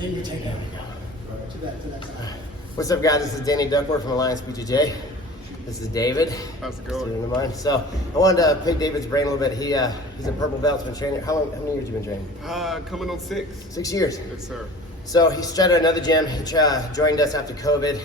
then you take out to that side. What's up, guys? This is Danny Duckworth from Alliance BJJ. This is David. How's it going? So I wanted to pick David's brain a little bit. He's a purple belt. He's been training. How many years have you been training? Coming on 6. 6 years. Yes, sir. So he started another gym. He joined us after COVID.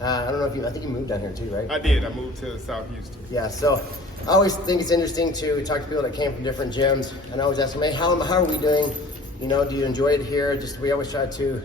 I don't know if I think you moved down here too, right? I did. I moved to South Houston. Yeah. So I always think it's interesting to talk to people that came from different gyms, and I always ask them, hey, how are we doing? You know, do you enjoy it here? We always try to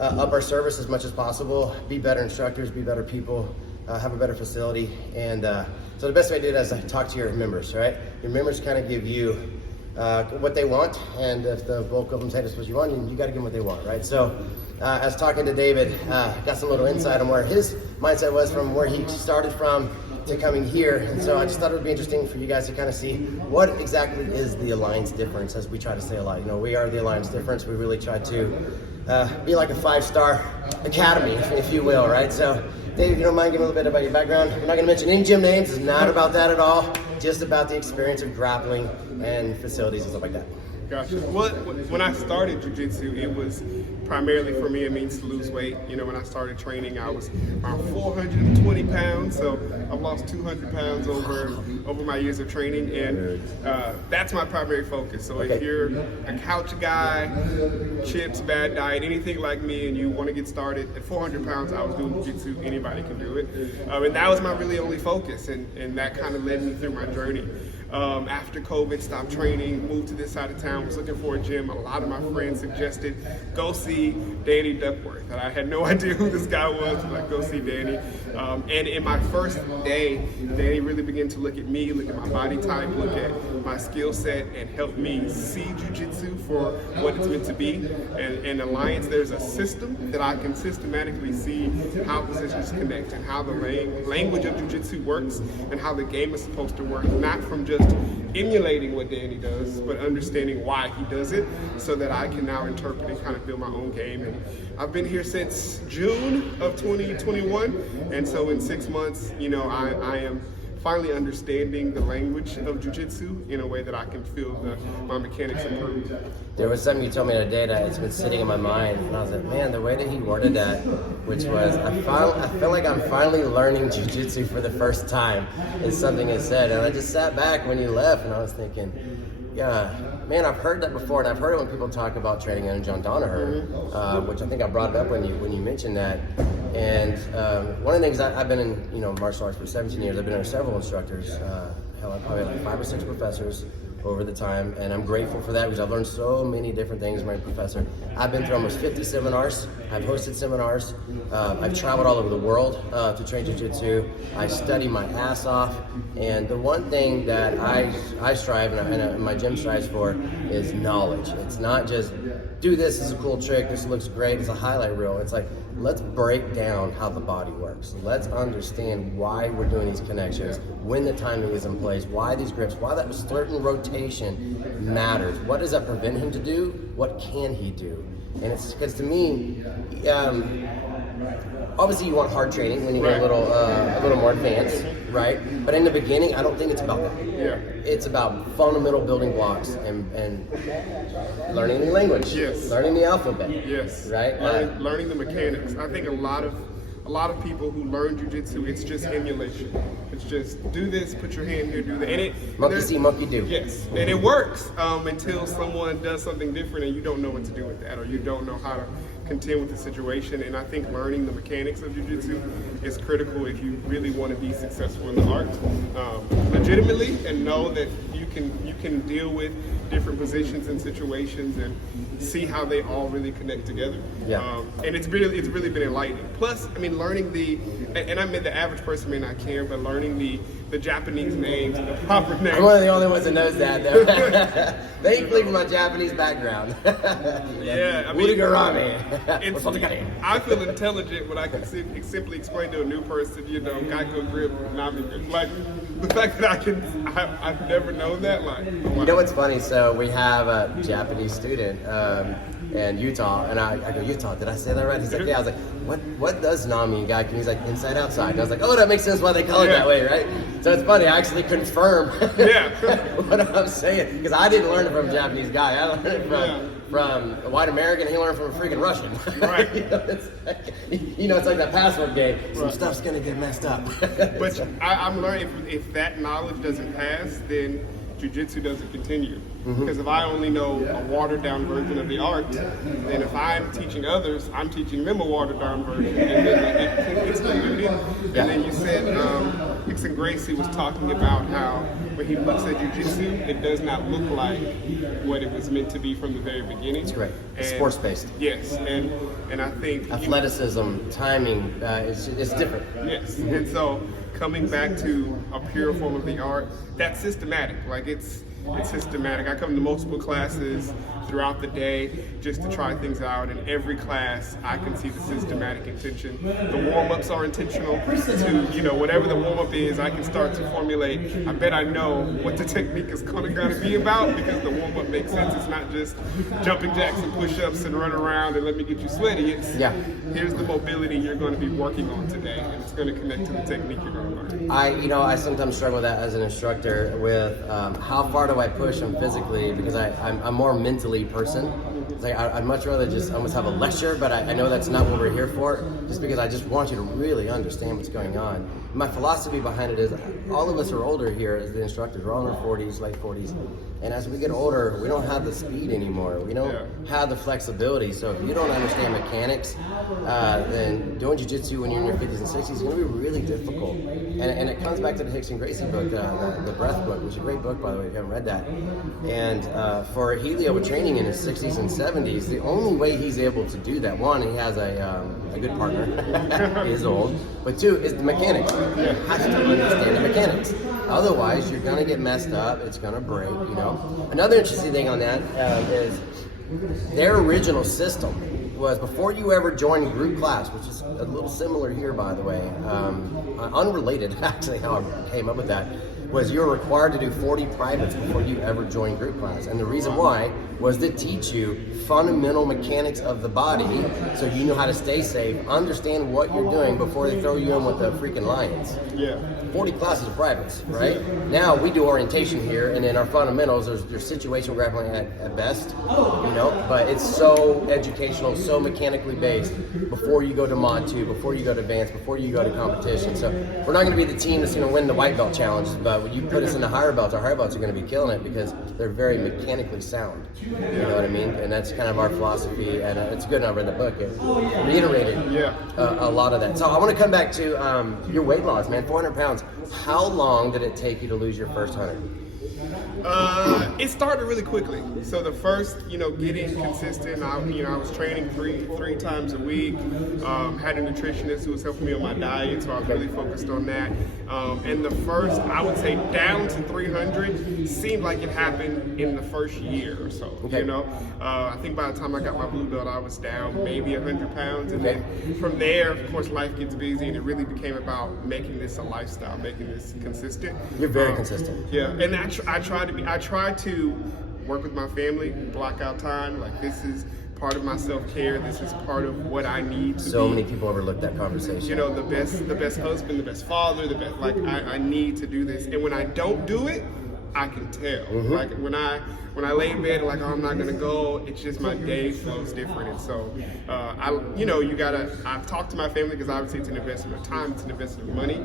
up our service as much as possible, be better instructors, be better people, have a better facility. And so the best way to do that is talk to your members, right? Your members kind of give you what they want, and if the bulk of them say that's what you want, you got to give them what they want, right? So as talking to David, got some little insight on where his mindset was from where he started from to coming here. And so I just thought it would be interesting for you guys to kind of see what exactly is the Alliance difference, as we try to say a lot. You know, we are the Alliance difference. We really try to be like a 5-star academy, if you will, right? So Dave, if you don't mind giving a little bit about your background. I'm not going to mention any gym names. It's not about that at all. Just about the experience of grappling and facilities and stuff like that. Gotcha. Well, when I started Jiu Jitsu, it was primarily for me a means to lose weight. You know, when I started training, I was around 420 pounds, so I've lost 200 pounds over my years of training, and that's my primary focus. So if you're a couch guy, chips, bad diet, anything like me, and you want to get started, at 400 pounds, I was doing Jiu Jitsu. Anybody can do it, and that was my really only focus, and that kind of led me through my journey. After COVID, stopped training, moved to this side of town, was looking for a gym. A lot of my friends suggested, go see Danny Duckworth. And I had no idea who this guy was, but like, go see Danny. And in my first day, Danny really began to look at me, look at my body type, look at my skill set, and help me see Jiu-Jitsu for what it's meant to be. And in Alliance, there's a system that I can systematically see how positions connect and how the language of Jiu-Jitsu works and how the game is supposed to work, not from just emulating what Danny does, but understanding why he does it, so that I can now interpret and kind of build my own game. And I've been here since June of 2021, and so in 6 months, you know, I am finally understanding the language of Jiu-Jitsu in a way that I can feel my mechanics improve. There was something you told me the other day that it's been sitting in my mind, and I was like, man, the way that he worded that, which was, I feel like I'm finally learning Jiu-Jitsu for the first time, is something he said. And I just sat back when you left, and I was thinking, yeah, man, I've heard that before, and I've heard it when people talk about training under John Danaher, which I think I brought it up when you mentioned that. And one of the things I've been in, martial arts for 17 years. I've been under several instructors. I probably had 5 or 6 professors over the time, and I'm grateful for that because I've learned so many different things from my professor. I've been through almost 50 seminars. I've hosted seminars. I've traveled all over the world to train Jiu-Jitsu. I study my ass off, and the one thing that I strive and my gym strives for is knowledge. It's not just do this is a cool trick, this looks great, it's a highlight reel. It's like, let's break down how the body works. Let's understand why we're doing these connections, when the timing is in place, why these grips, why that certain rotation matters. What does that prevent him to do? What can he do? And it's because to me, obviously you want hard training when you get a little more advanced, right? But in the beginning, I don't think it's about that. Yeah. It's about fundamental building blocks and learning the language, learning the alphabet, right? Learning the mechanics. I think a lot of people who learn Jiu-Jitsu, it's just emulation. It's just do this, put your hand here, do that. And monkey see, monkey do. Yes, and it works until someone does something different and you don't know what to do with that, or you don't know how to contend with the situation. And I think learning the mechanics of Jiu-Jitsu is critical if you really want to be successful in the art, legitimately, and know that you can deal with different positions and situations and see how they all really connect together. And it's really been enlightening. Plus, I mean, learning and I mean the average person may not care, but learning the Japanese names, the proper names. I'm one of the only ones that knows that, though. Thankfully for my Japanese background. Yeah, I mean, I feel intelligent when I can simply explain to a new person, Geico grip, Nami grip. Like, the fact that I've never known that, like. You know what's funny? So we have a Japanese student in Utah, and I go, Utah, did I say that right? He's like, yeah. I was like, what does Nami mean, guy? And he's like, inside, outside. And I was like, oh, that makes sense why they call it that way, right? So it's funny, I actually confirm what I'm saying, because I didn't learn it from a Japanese guy. I learned it from a white American, he learned from a freaking Russian. Right. It's like that password game. Some stuff's gonna get messed up. But I'm learning if that knowledge doesn't pass, then jiu-jitsu doesn't continue. Because if I only know a watered-down version of the art, then if I'm teaching others, I'm teaching them a watered-down version, and then it gets diluted. And then you said Hickson Gracie was talking about how when he looks at jiu-jitsu, it does not look like what it was meant to be from the very beginning. That's right. It's sports-based. Yes, and I think athleticism, timing, it's different. Yes, and so coming back to a pure form of the art, that's systematic. Like it's systematic. I come to multiple classes throughout the day just to try things out. In every class, I can see the systematic intention. The warm-ups are intentional. To whatever the warm-up is, I can start to formulate. I bet I know what the technique is going to be about because the warm-up makes sense. It's not just jumping jacks and push-ups and run around and let me get you sweaty. It's here's the mobility you're going to be working on today, and it's going to connect to the technique you're going to learn. I sometimes struggle with that as an instructor with how far do I push them physically because I'm more mentally person. It's like I'd much rather just almost have a lecture, but I know that's not what we're here for, just because I just want you to really understand what's going on. My philosophy behind it is all of us are older here as the instructors. We're all in our 40s, late 40s. And as we get older, we don't have the speed anymore. We don't have the flexibility. So if you don't understand mechanics, then doing jiu-jitsu when you're in your 50s and 60s is going to be really difficult. And it comes back to the Hickson Gracie book, the Breath book, which is a great book, by the way, if you haven't read that. And for Helio with training in his 60s and 70s, the only way he's able to do that, one, he has a good partner. He is old. But two, is the mechanics. You have to understand the mechanics. Otherwise, you're going to get messed up. It's going to break, Another interesting thing on that is their original system was before you ever joined group class, which is a little similar here, by the way, unrelated actually how I came up with that, was you're required to do 40 privates before you ever join group class. And the reason why was to teach you fundamental mechanics of the body so you know how to stay safe, understand what you're doing before they throw you in with the freaking lions. 40 classes of privates, right? Now we do orientation here, and then our fundamentals, there's situational grappling at best, but it's so educational, so mechanically based before you go to Mod 2, before you go to Advanced, before you go to competition. So we're not going to be the team that's going to win the white belt challenges, but when you put us in the higher belts, our higher belts are going to be killing it because they're very mechanically sound. You know what I mean? And that's kind of our philosophy, and it's good. I read the book. It reiterated a lot of that. So I want to come back to your weight loss, man. 400 pounds. How long did it take you to lose your first 100? It started really quickly. So the first, getting consistent. I was training three times a week. Had a nutritionist who was helping me on my diet, so I was really focused on that. And the first, I would say, down to 300 seemed like it happened in the first year or so. I think by the time I got my blue belt, I was down maybe 100 pounds, and then from there, of course, life gets busy, and it really became about making this a lifestyle, making this consistent. You're very consistent. Yeah, and I try to work with my family, block out time. Like, this is part of my self-care. This is part of what I need to be. So many people overlook that conversation. The best husband, the best father, the best, I need to do this. And when I don't do it, I can tell. Like when I lay in bed, I'm not gonna go. It's just my day flows different, and so I've talked to my family because obviously it's an investment of time, it's an investment of money,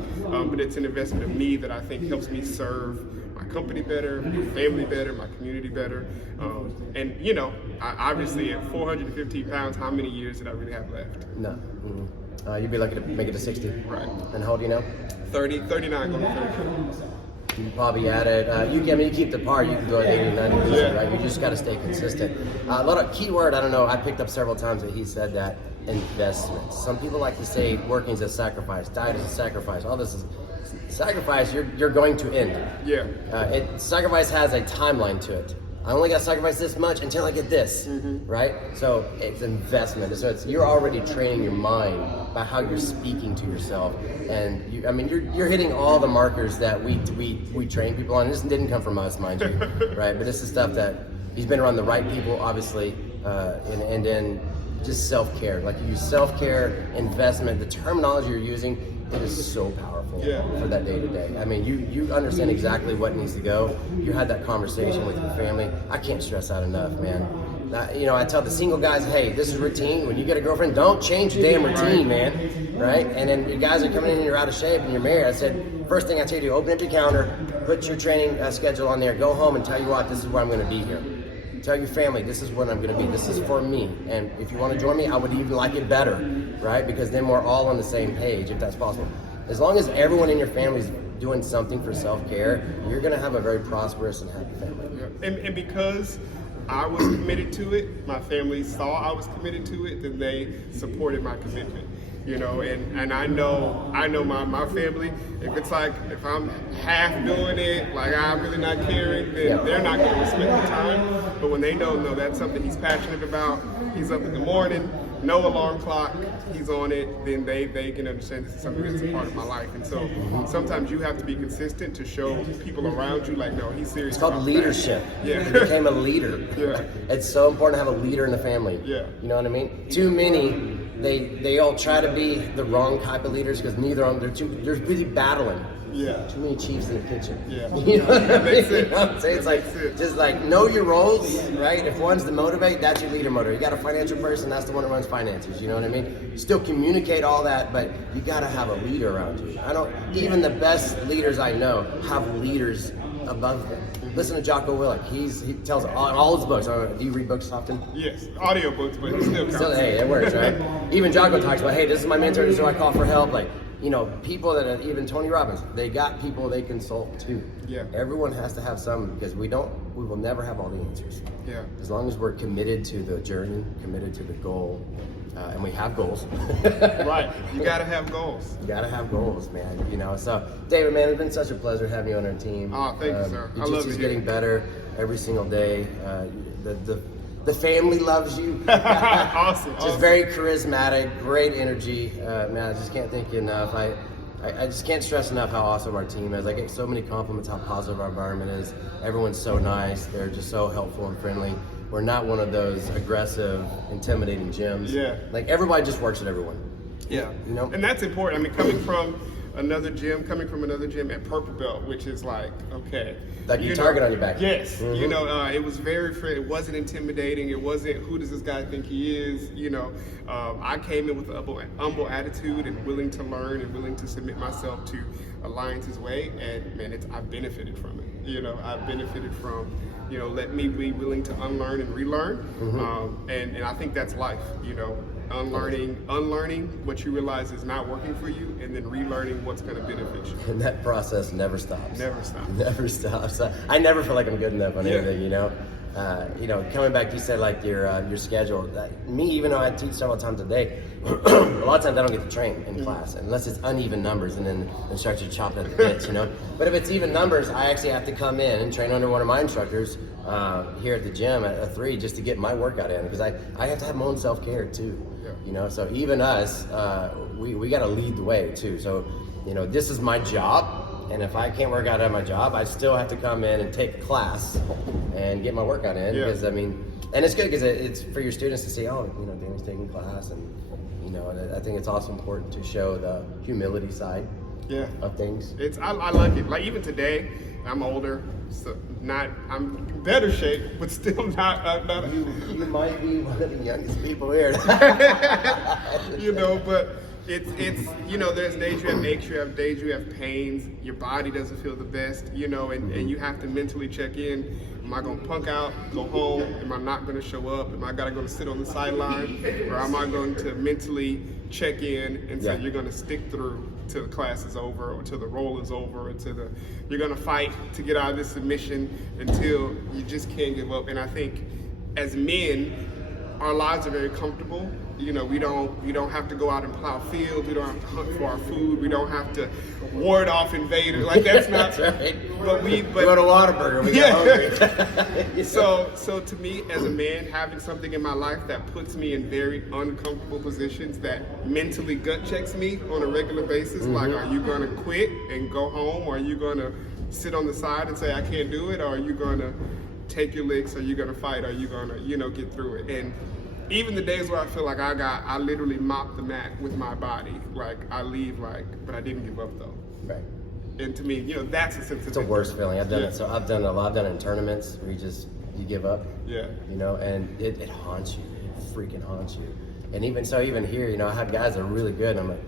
but it's an investment of me that I think helps me serve my company better, my family better, my community better, and I obviously at 415 pounds, how many years did I really have left? No. You'd be lucky to make it to 60. Right. And how old do you know? 39 going to 30. You probably at it. You keep the par, you can go at 80, 90%, right? You just got to stay consistent. A lot of keyword, I don't know, I picked up several times that he said that, investment. Some people like to say working is a sacrifice, diet is a sacrifice, all this is sacrifice, you're going to end. Sacrifice has a timeline to it. I only got to sacrifice this much until I get this, right? So it's investment. So you're already training your mind by how you're speaking to yourself, and you're hitting all the markers that we train people on. This didn't come from us, mind you, right? But this is stuff that he's been around the right people, obviously, and then just self-care. Like, you use self-care, investment. The terminology you're using, it is so powerful for that day to day. You understand exactly what needs to go. You had that conversation with your family. I can't stress that enough, man. You know, I tell the single guys, hey, this is routine. When you get a girlfriend, don't change your damn routine, man. Right? And then you guys are coming in and you're out of shape and you're married. I said, first thing I tell you to do, open up your calendar, put your training schedule on there, go home and tell you what, this is where I'm going to be here. Tell your family, this is what I'm going to be. This is for me. And if you want to join me, I would even like it better, right? Because then we're all on the same page, if that's possible. As long as everyone in your family is doing something for self-care, you're going to have a very prosperous and happy family. Yeah. And because I was committed to it, my family saw I was committed to it, then they supported my commitment. You know, and I know my family, if I'm half doing it, like I'm really not caring, then they're not going to respect the time. But when they know, no, that's something he's passionate about, he's up in the morning, no alarm clock, he's on it, then they can understand this is something that's a part of my life. And so sometimes you have to be consistent to show people around you, like, no, he's serious. It's called leadership. Yeah. He became a leader. Yeah. It's so important to have a leader in the family. Yeah. You know what I mean? Too many, they all try to be the wrong type of leaders because neither of them, they're really battling. Yeah. Too many chiefs in the kitchen. Yeah. You know what I mean? Makes sense. You know what I'm saying? It's like, just like know your roles, right? If one's the motivate, that's your leader motivator. You got a financial person, that's the one who runs finances. You know what I mean? You still communicate all that, but you got to have a leader around you. Even the best leaders I know have leaders above them. Listen to Jocko Willink. He tells all his books. Do you read books often? Yes, audiobooks, but it still counts. Hey, it works, right? Even Jocko talks about, hey, this is my mentor, this is who I call for help. Like, you know, people that are, even Tony Robbins, they got people they consult too. Yeah. Everyone has to have some because we will never have all the answers. Yeah. As long as we're committed to the journey, committed to the goal, and we have goals. Right. You got to have goals. You got to have goals, man. You know, so David, man, it's been such a pleasure having you on our team. Oh, thank you, sir. I love Jiu-Jitsu's it. getting better every single day. The family loves you. Awesome. Just very charismatic, great energy. Man, I just can't thank you enough. I just can't stress enough how awesome our team is. I get so many compliments how positive our environment is. Everyone's so nice. They're just so helpful and friendly. We're not one of those aggressive, intimidating gyms. Yeah. Like everybody just works with everyone. Yeah. You know? And that's important. I mean, coming from another gym at Purple Belt, which is like, okay. Like you target on your back. Yes. Mm-hmm. You know, it was very friendly. It wasn't intimidating. It wasn't, who does this guy think he is? You know, I came in with an humble attitude and willing to learn and willing to submit myself to Alliance's way. And man, I've benefited from it. You know, I've benefited from, you know, let me be willing to unlearn and relearn. Mm-hmm. And I think that's life, you know. Unlearning what you realize is not working for you, and then relearning what's going to benefit you. And that process never stops. Never stops. Never stops. I never feel like I'm good enough on anything, you know. Coming back, you said like your schedule. Me, even though I teach several times a day, a lot of times I don't get to train in class unless it's uneven numbers, and then the instructor chopping at the bits, you know. But if it's even numbers, I actually have to come in and train under one of my instructors here at the gym at 3 just to get my workout in, because I have to have my own self-care too. Yeah. You know, so even us, we got to lead the way too. So, you know, this is my job. And if I can't work out at my job, I still have to come in and take class and get my workout in. Yeah. Because I mean, and it's good because it's for your students to see, oh, you know, Danny's taking class, and you know, and I think it's also important to show the humility side of things. I like it. Like even today, I'm older, so I'm in better shape, but still not. You might be one of the youngest people here. You know, but. It's you know, there's days you have aches, you have days you have pains, your body doesn't feel the best, you know, and you have to mentally check in. Am I going to punk out, go home? Am I not going to show up? Am I going to sit on the sideline? Or am I going to mentally check in and say you're going to stick through till the class is over, or till the roll is over, or you're going to fight to get out of this submission until you just can't give up. And I think as men, our lives are very comfortable. You know, we don't have to go out and plow fields. We don't have to hunt for our food. We don't have to ward off invaders. Like that's not. That's right. But we go to Whataburger. We get hungry. So to me, as a man, having something in my life that puts me in very uncomfortable positions, that mentally gut checks me on a regular basis. Mm-hmm. Like, are you gonna quit and go home? Or are you gonna sit on the side and say I can't do it? Or are you gonna take your licks? Are you gonna fight? Are you gonna, you know, get through it? And even the days where I feel like I literally mopped the mat with my body. Like I leave, but I didn't give up though. Right. And to me, you know, that's a sense of it's the worst feeling. I've done it. So I've done it a lot. I've done it in tournaments where you just you give up. Yeah. You know, and it haunts you. It freaking haunts you. And even here, you know, I have guys that are really good, and I'm like,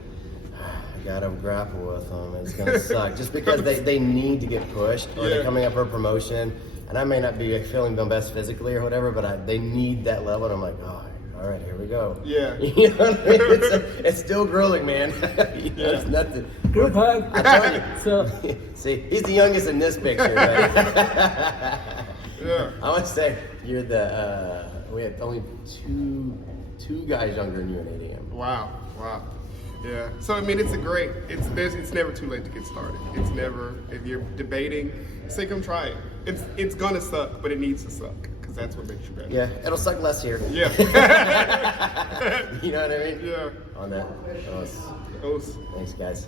I gotta grapple with them. It's gonna suck, just because they need to get pushed, or they're coming up for a promotion, and I may not be feeling the best physically or whatever, but they need that level, and I'm like, oh, all right, here we go. Yeah. You know what I mean? It's still grueling, man. You know, it's nothing. Group hug. I tell you. So, See, he's the youngest in this picture, man. Yeah. I would say you're we had only two guys younger than you in 8 a.m. Wow. Yeah. So I mean, it's never too late to get started. It's never, if you're debating, say come try it. It's gonna suck, but it needs to suck, because that's what makes you better. Yeah, it'll suck less here. Yeah. You know what I mean? Yeah. On that. Those. Thanks, guys.